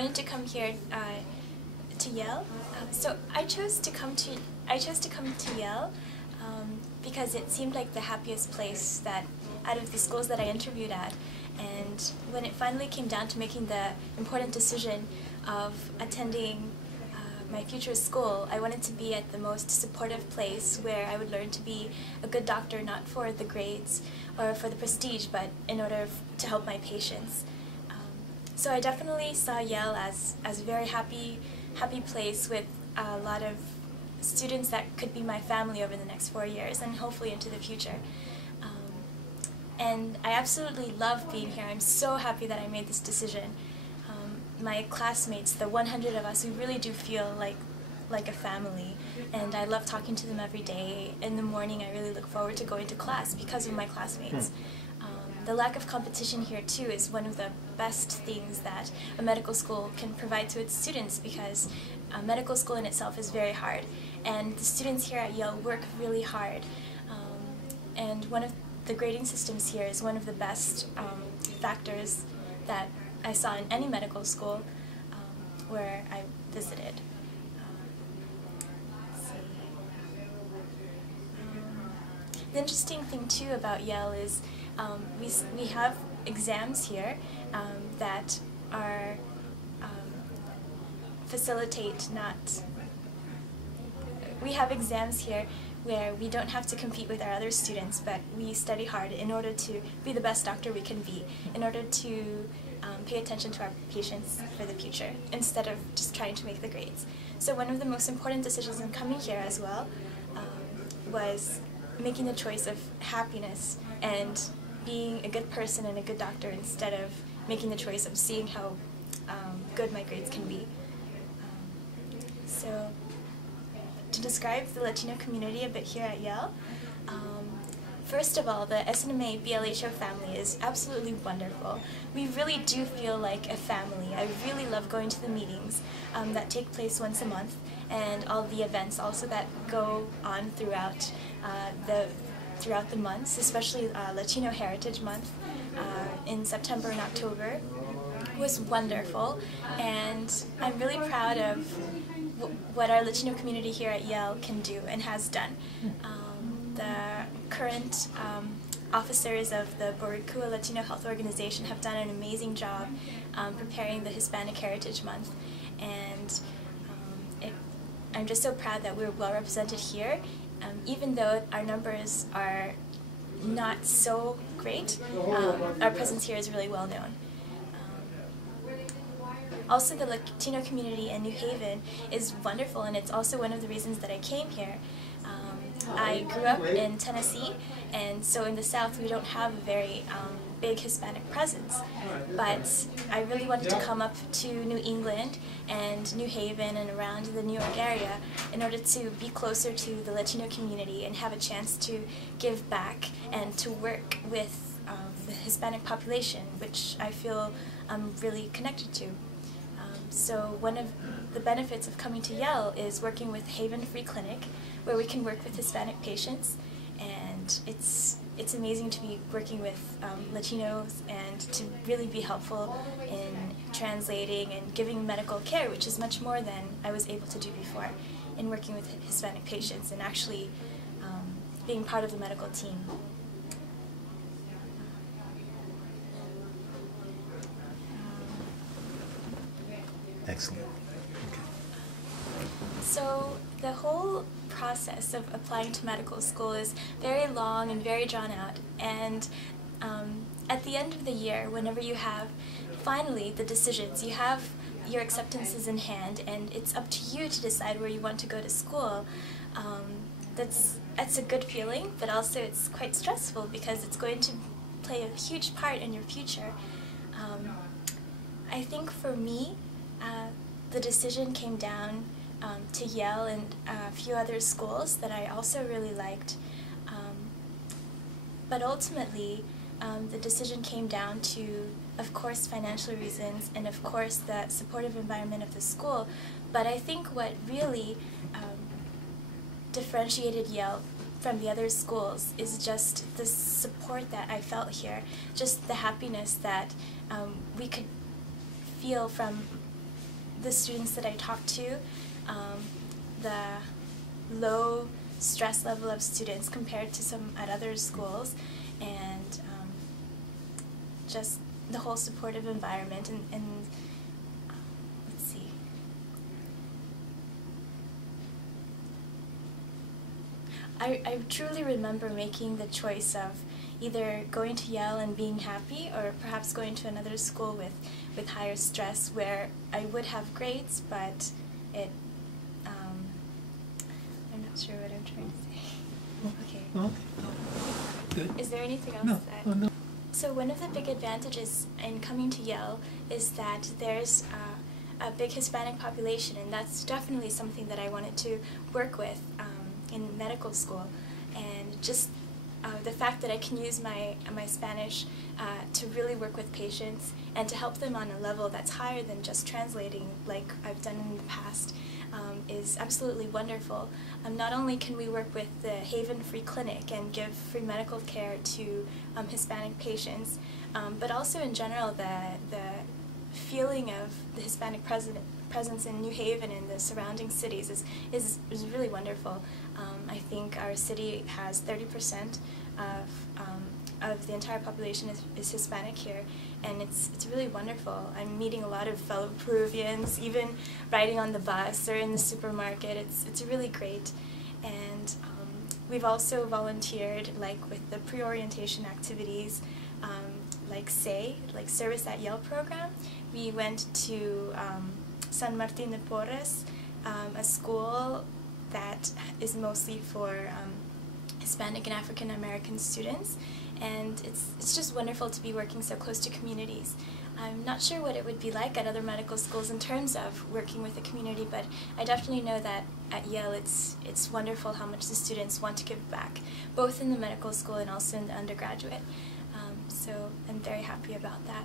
wanted to come here to Yale. So I chose to come to Yale because it seemed like the happiest place that out of the schools that I interviewed at. And when it finally came down to making the important decision of attending my future school, I wanted to be at the most supportive place where I would learn to be a good doctor, not for the grades or for the prestige, but in order to help my patients. So I definitely saw Yale as a very happy place with a lot of students that could be my family over the next 4 years and hopefully into the future. And I absolutely love being here. I'm so happy that I made this decision. My classmates, the 100 of us, we really do feel like a family, and I love talking to them every day. In the morning, I really look forward to going to class because of my classmates. The lack of competition here, too, is one of the best things that a medical school can provide to its students, because medical school in itself is very hard, and the students here at Yale work really hard. And one of the grading systems here is one of the best factors that I saw in any medical school where I visited. The interesting thing too about Yale is we have exams here that are we have exams here where we don't have to compete with our other students, but we study hard in order to be the best doctor we can be, in order to pay attention to our patients for the future, instead of just trying to make the grades. So one of the most important decisions in coming here as well was making the choice of happiness and being a good person and a good doctor, instead of making the choice of seeing how good my grades can be. So to describe the Latino community a bit here at Yale, first of all, the SNMA BLHO family is absolutely wonderful. We really do feel like a family. I really love going to the meetings that take place once a month, and all the events also that go on throughout the months, especially Latino Heritage Month in September and October was wonderful, and I'm really proud of what our Latino community here at Yale can do and has done. The current officers of the Boricua Latino Health Organization have done an amazing job preparing the Hispanic Heritage Month, and I'm just so proud that we're well represented here, even though our numbers are not so great. Our presence here is really well known. Also, the Latino community in New Haven is wonderful, and it's also one of the reasons that I came here. I grew up in Tennessee, and so in the South we don't have a very big Hispanic presence. But I really wanted to come up to New England and New Haven and around the New York area in order to be closer to the Latino community and have a chance to give back and to work with the Hispanic population, which I feel I'm really connected to. So one of the benefits of coming to Yale is working with Haven Free Clinic, where we can work with Hispanic patients, and it's amazing to be working with Latinos and to really be helpful in translating and giving medical care, which is much more than I was able to do before in working with Hispanic patients and actually being part of the medical team. Excellent. Okay. So the whole process of applying to medical school is very long and very drawn out, and at the end of the year, whenever you have finally the decisions, you have your acceptances in hand, and it's up to you to decide where you want to go to school. That's a good feeling, but also it's quite stressful because it's going to play a huge part in your future. I think for me, the decision came down to Yale and a few other schools that I also really liked. But ultimately, the decision came down to, of course, financial reasons and, of course, the supportive environment of the school. But I think what really differentiated Yale from the other schools is just the support that I felt here, just the happiness that we could feel from the students that I talk to, the low stress level of students compared to some at other schools, and just the whole supportive environment, and let's see. I truly remember making the choice of either going to Yale and being happy, or perhaps going to another school with higher stress where I would have grades, but it, I'm not sure what I'm trying to say. Okay. Okay. Good. Is there anything else No. that... Oh, no. So one of the big advantages in coming to Yale is that there's a big Hispanic population, and that's definitely something that I wanted to work with in medical school. And just the fact that I can use my Spanish to really work with patients and to help them on a level that's higher than just translating like I've done in the past is absolutely wonderful. Not only can we work with the Haven Free Clinic and give free medical care to Hispanic patients, but also in general the feeling of the Hispanic presence in New Haven and the surrounding cities is really wonderful. I think our city has 30% of the entire population is Hispanic here, and it's really wonderful. I'm meeting a lot of fellow Peruvians, even riding on the bus or in the supermarket. It's really great, and we've also volunteered like with the pre-orientation activities, like Service at Yale program. We went to San Martin de Porres, a school that is mostly for Hispanic and African American students, and it's just wonderful to be working so close to communities. I'm not sure what it would be like at other medical schools in terms of working with the community, but I definitely know that at Yale it's wonderful how much the students want to give back, both in the medical school and also in the undergraduate. So I'm very happy about that.